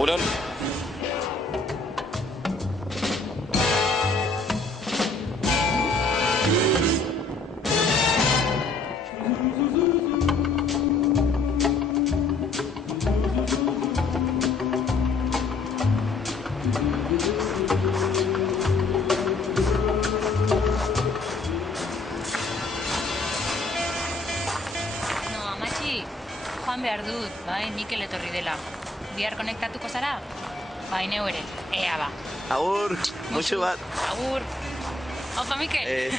Egunon. Joan behar dut, bai, Mikel etorri dela. Bihar konektatuko zara? Bai, neu ere, ea ba. Agur, musu bat. Agur. Opa, Mikel?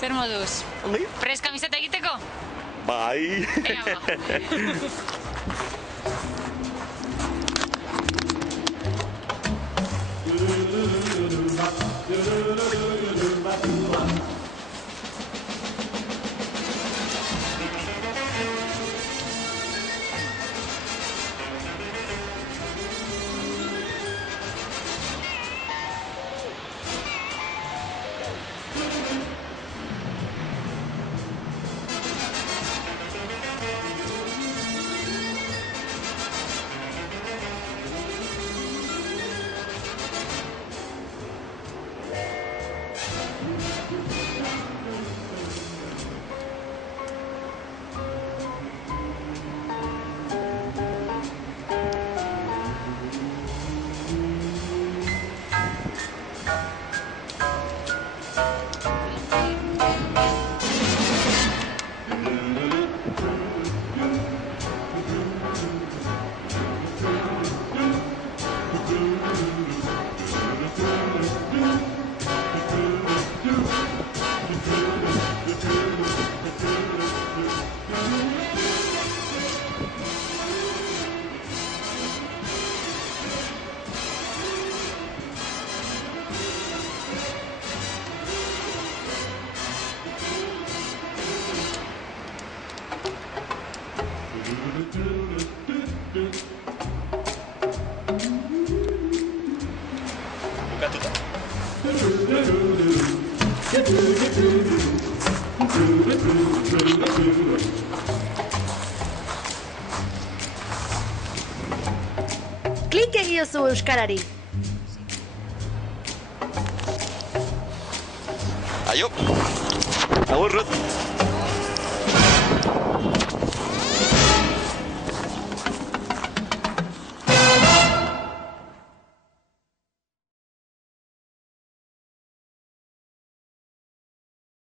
Zer moduz? Ongi? Prest kamiseta egiteko? Bai. Ea ba. Bukatuta. Klik egiozu euskarari. Aio. Agur, Ruth.